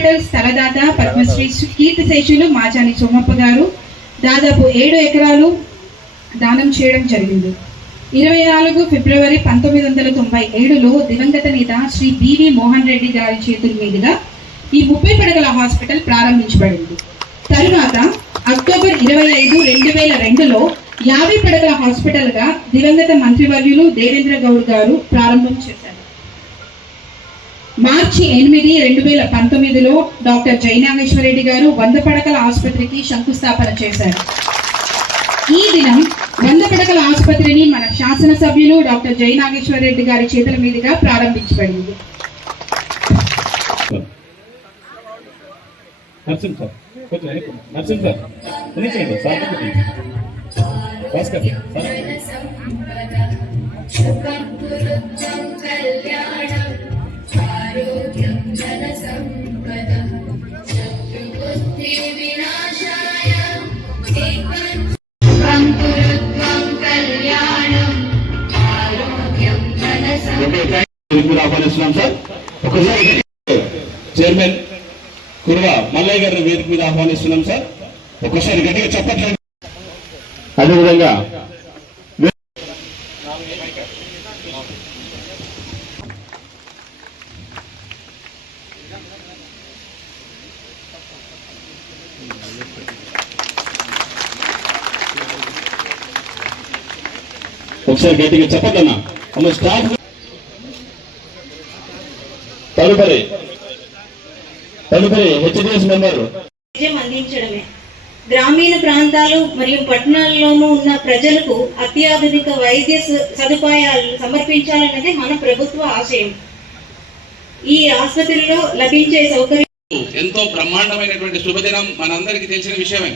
Hospital స్థలదాత పద్మశ్రీ కీర్తి శేషులు మాచాని సోమప్ప గారు. దాదాపు ఏడు ఎకరాలు దానం చేయడం జరిగింది. ఇరవై నాలుగు ఫిబ్రవరి పంతొమ్మిది వందల తొంభై ఏడులో దివంగత నేత శ్రీ బివి మోహన్ రెడ్డి గారి చేతుల మీదుగా ఈ ముప్పై పడగల హాస్పిటల్ ప్రారంభించబడింది. తరువాత అక్టోబర్ ఇరవై ఐదు రెండు వేల రెండులో యాభై పడగల హాస్పిటల్గా దివంగత మంత్రివర్యులు దేవేంద్ర గౌడ్ గారు ప్రారంభం చేశారు. మార్చి ఎనిమిది రెండు వేల పంతొమ్మిదిలో డాక్టర్ జయనాగేశ్వరరెడ్డి గారు వంద పడకల ఆసుపత్రికి శంకుస్థాపన చేశారు. ఈ దినం వంద పడకల ఆసుపత్రిని మన శాసనసభ్యులు డాక్టర్ జయనాగేశ్వరరెడ్డి గారి చేతుల మీదుగా ప్రారంభించబడింది. నర్సింగ్ సార్ మీరు సార్ ఒకసారి చైర్మన్ కుర్వ మల్లయ్య గారిని వేదిక మీద ఆహ్వానిస్తున్నాం సార్. ఒకసారి గట్టిగా చెప్పట్లేదు అదేవిధంగా ఒకసారి గట్టిగా చెప్పద్దన్నా అమ్మ స్టాఫ్ తదుపరి తదుపరి హెచ్డిఎస్ మెంబర్ అందించడమే. గ్రామీణ ప్రాంతాలు మరియు పట్టణాల్లోనూ ఉన్న ప్రజలకు అత్యాధునిక వైద్య సదుపాయాలు సమర్పించాలన్నదే మన ప్రభుత్వ ఆశయం. ఈ ఆసుపత్రిలో లభించే సౌకర్యం ఎంతో బ్రహ్మాండమైనటువంటి శుభదినం మనందరికీ తెలిసిన విషయమే.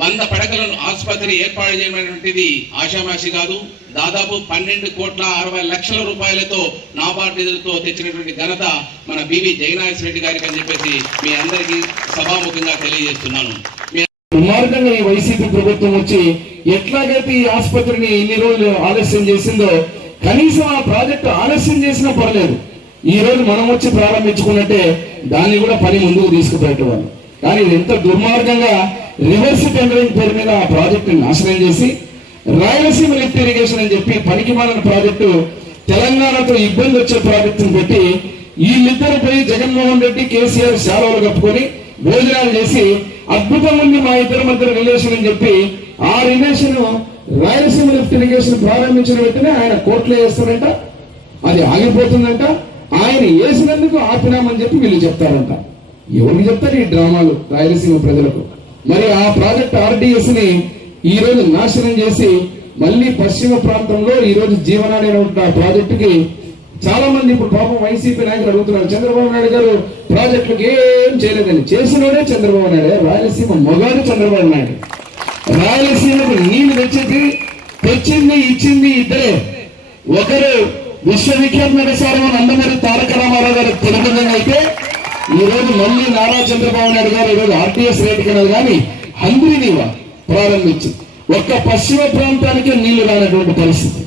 వంద పడకలను ఆసుపత్రి ఏర్పాటు చేయమైనటువంటిది ఆషామాషి కాదు. దాదాపు పన్నెండు కోట్ల అరవై లక్షల రూపాయలతో నాబార్డ్ నిధులతో తెచ్చినటువంటి ఘనత మన బివి జగన్నాథ్ రెడ్డి గారికి అని చెప్పేసి మీ అందరికీ సభాముఖంగా తెలియజేస్తున్నాను. దుర్మార్గంగా ఈ వైసీపీ ప్రభుత్వం వచ్చి ఎట్లాగైతే ఈ ఆసుపత్రిని ఇన్ని రోజులు ఆలస్యం చేసిందో కనీసం ఆ ప్రాజెక్టు ఆలస్యం చేసినా పర్లేదు. ఈ రోజు మనం వచ్చి ప్రారంభించుకున్నట్టే దాన్ని కూడా పని ముందుకు తీసుకుపోయేటవాళ్ళు. కానీ ఇది ఎంత దుర్మార్గంగా రివర్స్ టెండరింగ్ పేరు మీద ఆ ప్రాజెక్టుని నాశనం చేసి రాయలసీమ లిఫ్ట్ ఇరిగేషన్ అని చెప్పి పనికి మాలిన ప్రాజెక్టు తెలంగాణతో ఇబ్బంది వచ్చే ప్రాజెక్టును పెట్టి వీళ్ళిద్దరు పోయి జగన్మోహన్ రెడ్డి కేసీఆర్ శాలలు కప్పుకొని భోజనాలు చేసి అద్భుతం ఉంది మా ఇద్దరి మధ్య రిలేషన్ అని చెప్పి ఆ రిలేషన్ రాయలసీమ లిఫ్ట్ ఇరిగేషన్ ప్రారంభించిన వెంటనే ఆయన కోర్టులో వేస్తారంట. అది ఆగిపోతుందంట. ఆయన వేసినందుకు ఆపినామని చెప్పి వీళ్ళు చెప్తారంట. ఎవరికి చెప్తారు ఈ డ్రామాలు రాయలసీమ ప్రజలకు? మరి ఆ ప్రాజెక్ట్ ఆర్డిఎస్ని ఈ రోజు నాశనం చేసి మళ్ళీ పశ్చిమ ప్రాంతంలో ఈ రోజు జీవనాడి ప్రాజెక్టుకి చాలా మంది ఇప్పుడు పాపం వైసీపీ నాయకులు అడుగుతున్నారు చంద్రబాబు నాయుడు గారు ప్రాజెక్టులకు ఏం చేయలేదని చేసినోడే చంద్రబాబు నాయుడు రాయలసీమ మొగాడు చంద్రబాబు నాయుడు. రాయలసీమకు నీళ్ళు తెచ్చింది తెచ్చింది ఇచ్చింది ఇద్దరే. ఒకరు విశ్వవిఖ్యాత నటసారం నందమూరి తారక రామారావు గారు తెలుగుదం అయితే ఈ రోజు మళ్ళీ నారా చంద్రబాబు నాయుడు గారు ఈ రోజు ఆర్టీఎస్ రేట్ కెనాల్ కానీ హంద్రీనీవా ప్రారంభించింది. ఒక్క పశ్చిమ ప్రాంతానికే నీళ్ళు రానటువంటి పరిస్థితి.